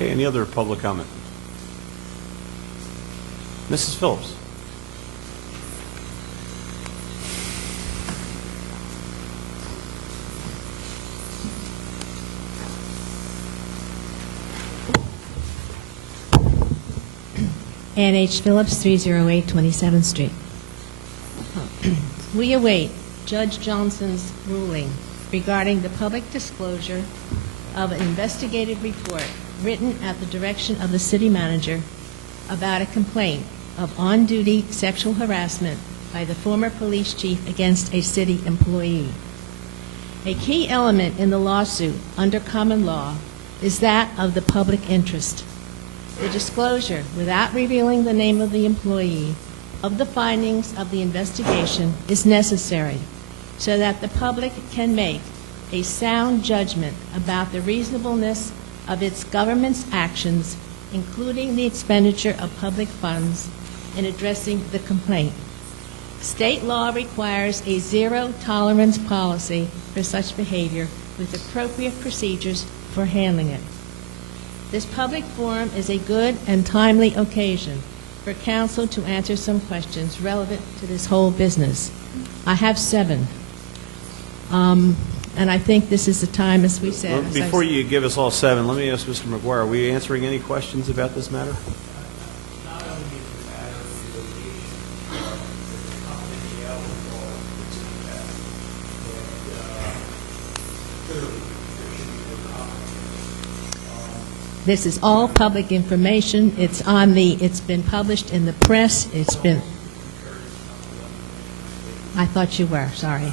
Okay, any other public comment? Mrs. Phillips. Ann H. Phillips, 308 27th Street. We await Judge Johnson's ruling regarding the public disclosure of an investigative report written at the direction of the city manager about a complaint of on-duty sexual harassment by the former police chief against a city employee. A key element in the lawsuit under common law is that of the public interest. The disclosure, without revealing the name of the employee, of the findings of the investigation is necessary so that the public can make a sound judgment about the reasonableness of its government's actions, including the expenditure of public funds, in addressing the complaint. State law requires a zero-tolerance policy for such behavior with appropriate procedures for handling it. This public forum is a good and timely occasion for counsel to answer some questions relevant to this whole business. I have 7. And I think this is the time, as we said. Well, before you give us all 7, let me ask Mr. McGuire, are we answering any questions about this matter? Not only is the matter of the location, the confidentiality law that clearly there should be no comment. This is all public information. It's on the. It's been published in the press. It's been. I thought you were. Sorry.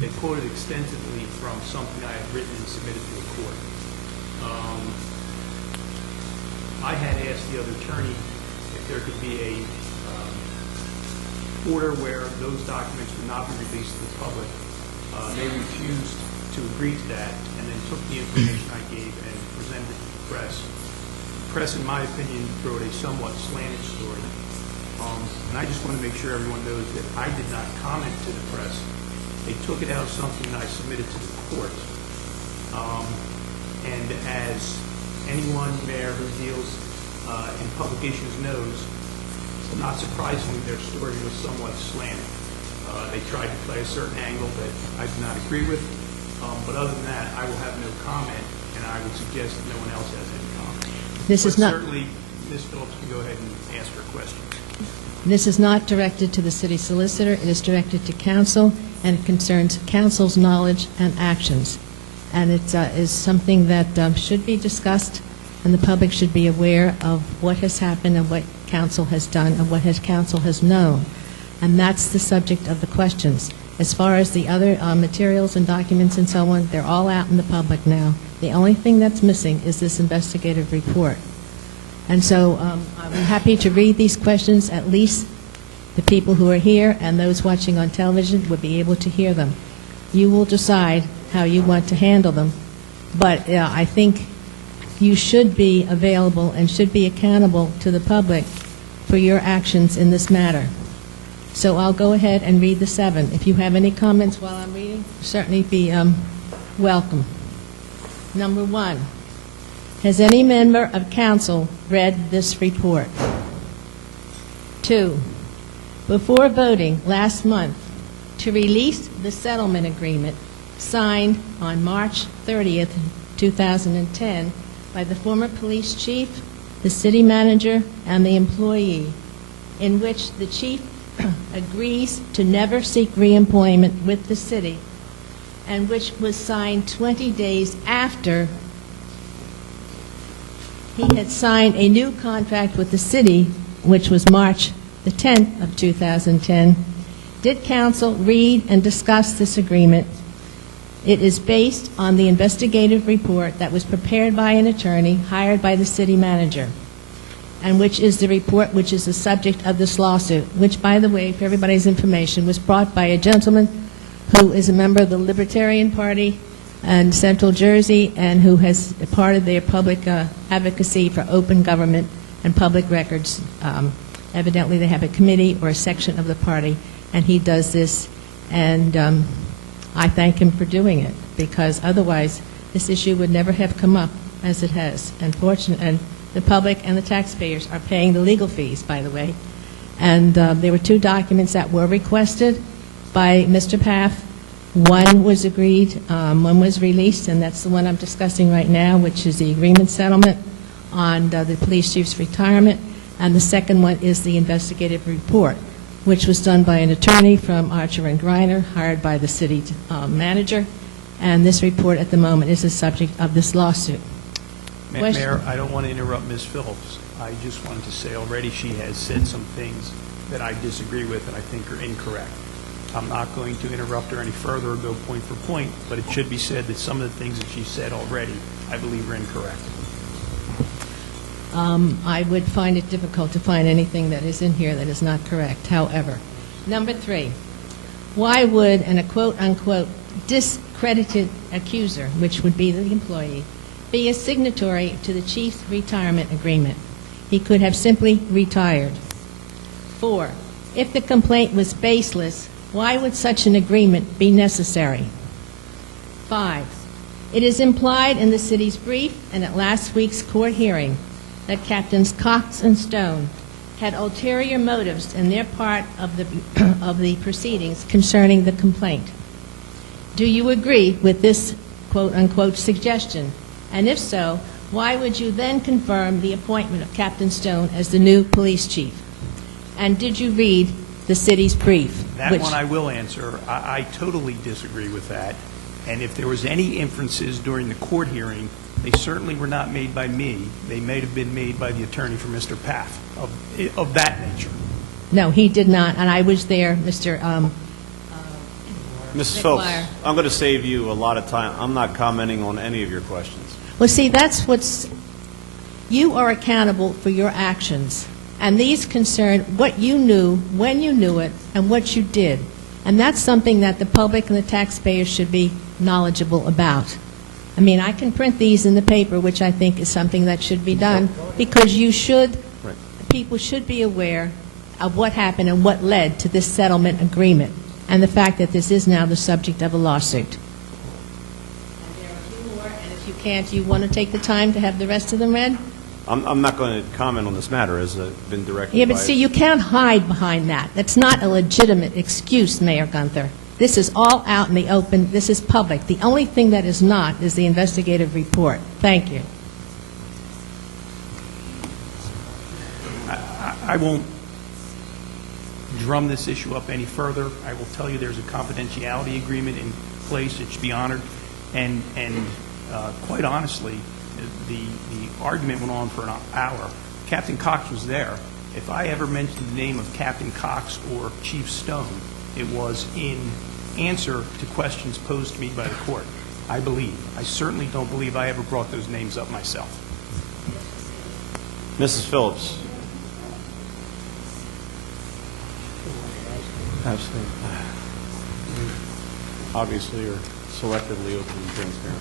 They quoted extensively from something I had written and submitted to the court. I had asked the other attorney if there could be a order where those documents would not be released to the public. They refused to agree to that and then took the information I gave and presented it to the press. The press, in my opinion, wrote a somewhat slanted story. And I just want to make sure everyone knows that I did not comment to the press. They took it out of something that I submitted to the court. And as anyone there who deals in public issues knows, not surprisingly, their story was somewhat slanted. They tried to play a certain angle that I do not agree with. But other than that, I will have no comment, and I would suggest that no one else has any comment. This is not. Certainly, Ms. Phillips can go ahead and ask her questions. This is not directed to the city solicitor. It is directed to counsel, and it concerns counsel's knowledge and actions. And it is something that should be discussed, and the public should be aware of what has happened and what counsel has done and what counsel has known. And that's the subject of the questions. As far as the other materials and documents and so on, they're all out in the public now. The only thing that's missing is this investigative report. And so I'm happy to read these questions. At least the people who are here and those watching on television would be able to hear them. You will decide how you want to handle them. But I think you should be available and should be accountable to the public for your actions in this matter. So I'll go ahead and read the 7. If you have any comments while I'm reading, certainly be welcome. Number 1. Has any member of council read this report? 2. Before voting last month to release the settlement agreement signed on March 30th, 2010 by the former police chief, the city manager, and the employee, in which the chief agrees to never seek reemployment with the city, and which was signed 20 days after he had signed a new contract with the city, which was March the 10th of 2010. Did council read and discuss this agreement? It is based on the investigative report that was prepared by an attorney hired by the city manager, and which is the report which is the subject of this lawsuit, which, by the way, for everybody's information, was brought by a gentleman who is a member of the Libertarian Party in Central Jersey and who has part of their public advocacy for open government and public records Evidently, they have a committee or a section of the party, and he does this, and I thank him for doing it, because otherwise, this issue would never have come up as it has. And the public and the taxpayers are paying the legal fees, by the way. And there were 2 documents that were requested by Mr. Paff. One was agreed, one was released, and that's the one I'm discussing right now, which is the agreement settlement on the police chief's retirement. And the second one is the investigative report, which was done by an attorney from Archer and Griner, hired by the city manager. And this report at the moment is the subject of this lawsuit. Mayor, I don't want to interrupt Ms. Phillips. I just wanted to say already she has said some things that I disagree with and I think are incorrect. I'm not going to interrupt her any further or go point for point, but it should be said that some of the things that she said already, I believe, are incorrect. I would find it difficult to find anything that is in here that is not correct. However, number 3, why would a quote-unquote discredited accuser, which would be the employee, be a signatory to the chief's retirement agreement? He could have simply retired. 4, if the complaint was baseless, why would such an agreement be necessary? 5, it is implied in the city's brief and at last week's court hearing that Captains Cox and Stone had ulterior motives in their part of the proceedings concerning the complaint. Do you agree with this quote-unquote suggestion? And if so, why would you then confirm the appointment of Captain Stone as the new police chief? And did you read the city's brief? That one I will answer. I totally disagree with that. And if there was any inferences during the court hearing, they certainly were not made by me. They may have been made by the attorney for Mr. Paff of that nature. No, he did not, and I was there, Mr. Mrs. Phillips, McGuire. I'm going to save you a lot of time. I'm not commenting on any of your questions. Well, see, that's what's... You are accountable for your actions, and these concern what you knew, when you knew it, and what you did. And that's something that the public and the taxpayers should be knowledgeable about. I mean, I can print these in the paper, which I think is something that should be done, because you should, Right. people should be aware of what happened and what led to this settlement agreement, and the fact that this is now the subject of a lawsuit. And there are a few more, and if you can't, you want to take the time to have the rest of them read? I'm not going to comment on this matter as I've been directed Yeah, but by... see, you can't hide behind that. That's not a legitimate excuse, Mayor Gunther. This is all out in the open. This is public. The only thing that is not is the investigative report. Thank you. I won't drum this issue up any further. I will tell you there's a confidentiality agreement in place. It should be honored. And quite honestly, the argument went on for an hour. Captain Cox was there. If I ever mentioned the name of Captain Cox or Chief Stone, it was in answer to questions posed to me by the court. I believe. I certainly don't believe I ever brought those names up myself. Mrs. Phillips. Absolutely. Obviously, you're selectively open and transparent.